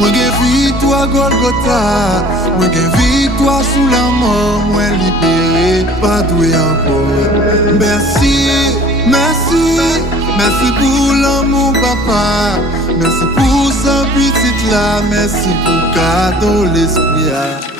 Moi gen victoire Golgotha, moi gen victoire sous la mort, moi libéré, pas doué encore. Merci pour l'amour papa, merci pour sa petite là, merci pour cadeau l'esprit.